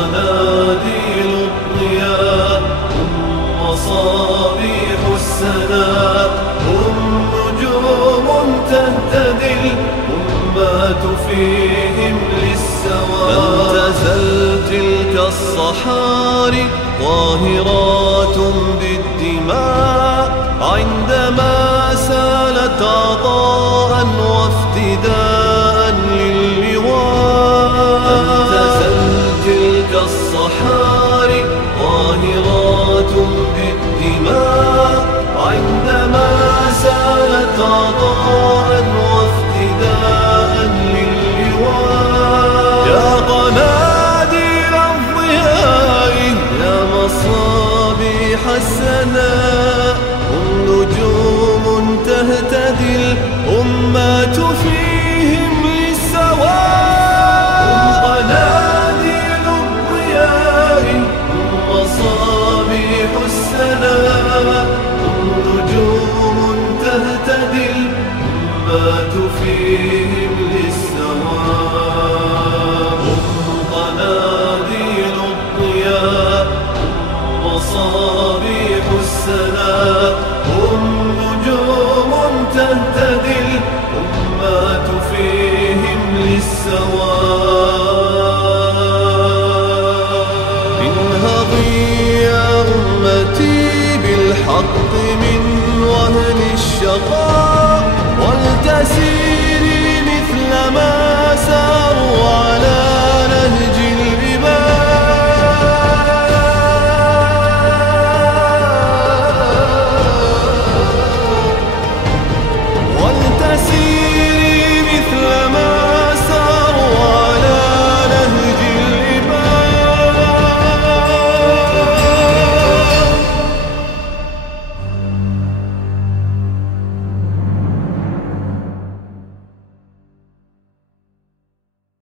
قناديل الضياء، هم مصابيح السناء، هم نجوم تهتدي الأمات فيهم للسواء. لم تزل تلك الصحاري طاهرات بالدماء عندما سالت عطاء وافتداء للواء. لم تزل تلك الصحاري طاهرات بالدماء عندما سالت عطاء وافتداء للواء. يا قناديل الضياء، يا مصابيح السناء، هم نجوم تهتدي الأمات فيهم للسواء. هم قناديل الضياء، هم مصابيح السناء، هم نجوم تهتدي الأمات فيهم للسواء. هم قناديل الضياء، هم مصابيح السناء، هم نجوم تهتدي الأمات فيهم للسواء. انهضي يا أمتي بالحق من وهن الشقاء، والتسير